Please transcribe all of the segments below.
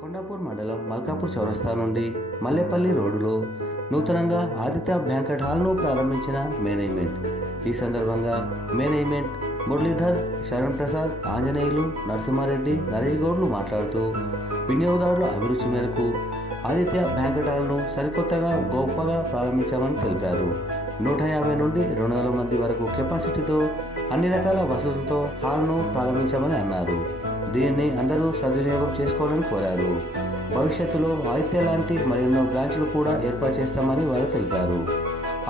కొండాపూర్ మండలం మల్కాపూర్ చౌరస్తా నుండి మల్లెపల్లి రోడ్డులో నూతనంగా ఆదిత్య బ్యాంకెట్ హాల్ను ప్రారంభించిన మేనేజ్మెంట్. ఈ సందర్భంగా మేనేజ్మెంట్ మురళీధర్, శరణ్ ప్రసాద్, ఆంజనేయులు, నరసింహారెడ్డి, నరేష్ గౌడ్లు మాట్లాడుతూ వినియోగదారుల అభిరుచి మేరకు ఆదిత్య బ్యాంకెట్ హాల్ను సరికొత్తగా గొప్పగా ప్రారంభించామని తెలిపారు. 150 నుండి 200 మంది వరకు కెపాసిటీతో అన్ని రకాల వసతులతో హాల్ను ప్రారంభించామని అన్నారు. దీన్ని అందరూ సద్వినియోగం చేసుకోవాలని కోరారు. భవిష్యత్తులో ఆదిత్య లాంటి మరెన్నో బ్రాంచ్లు కూడా ఏర్పాటు చేస్తామని వారు తెలిపారు.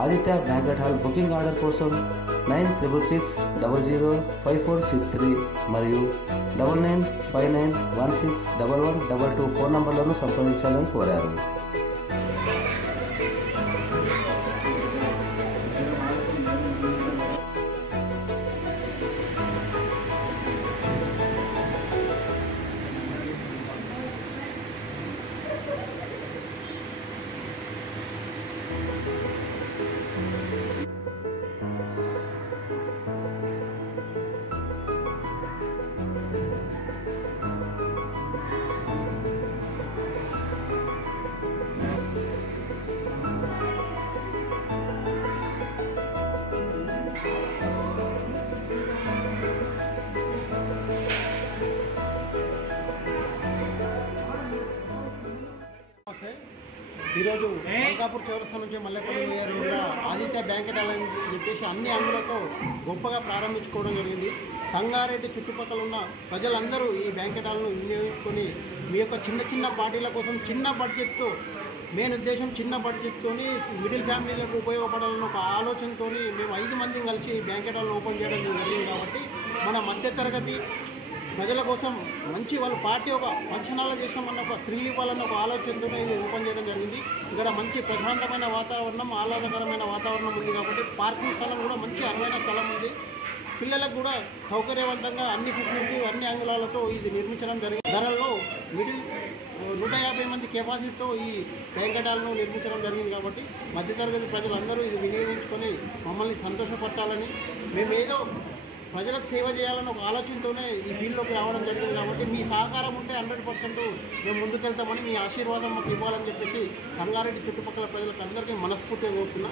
Aditya banquet hall booking order కోసం 9660005463 మరియు 9959161122 ఫోన్ నంబర్లను సంప్రదించాలని కోరారు. ఈరోజు మల్కాపూర్ చౌరస్తా నుంచి మల్లెపల్లి రోడ్లో ఆదిత్య బ్యాంకెట్ హాల్ అని చెప్పేసి అన్ని అంగులతో గొప్పగా ప్రారంభించుకోవడం జరిగింది. సంగారెడ్డి చుట్టుపక్కల ఉన్న ప్రజలందరూ ఈ బ్యాంకెట్ హాల్ను వినియోగించుకొని మీ యొక్క చిన్న చిన్న పార్టీల కోసం చిన్న బడ్జెట్తో, మెయిన్ ఉద్దేశం చిన్న బడ్జెట్తో మిడిల్ ఫ్యామిలీలకు ఉపయోగపడాలని ఒక ఆలోచనతో మేము 5 మందిని కలిసి బ్యాంకెట్ హాల్ను ఓపెన్ చేయడం జరిగింది. కాబట్టి మన మధ్యతరగతి ప్రజల కోసం మంచి వాళ్ళ పార్టీ ఒక ఫంక్షన్ హాల్ చేసినామన్న ఒక థ్రిల్ ఇవ్వాలన్న ఒక ఆలోచనతోనే ఇది ఓపెన్ చేయడం జరిగింది. ఇక్కడ మంచి ప్రశాంతమైన వాతావరణం, ఆహ్లాదకరమైన వాతావరణం ఉంది. కాబట్టి పార్కింగ్ స్థలం కూడా మంచి అనువైన స్థలం ఉంది. పిల్లలకు కూడా సౌకర్యవంతంగా అన్ని ఫెసిలిటీ అన్ని అంగుళాలతో ఇది నిర్మించడం జరిగింది. ధరలో మిడిల్ 150 మంది కెపాసిటీతో ఈ బ్యాంకెట్ హాల్ను నిర్మించడం జరిగింది. కాబట్టి మధ్యతరగతి ప్రజలందరూ ఇది వినియోగించుకొని మమ్మల్ని సంతోషపరచాలని, మేమేదో ప్రజలకు సేవ చేయాలని ఒక ఆలోచనతోనే ఈ ఫీల్డ్లోకి రావడం జరిగింది. కాబట్టి మీ సహకారం ఉంటే 100% మేము ముందుకెళ్తామని, మీ ఆశీర్వాదం మాకు ఇవ్వాలని చెప్పేసి సంగారెడ్డి చుట్టుపక్కల ప్రజలకు అందరికీ మనస్ఫూర్తిగా కోరుతున్నా.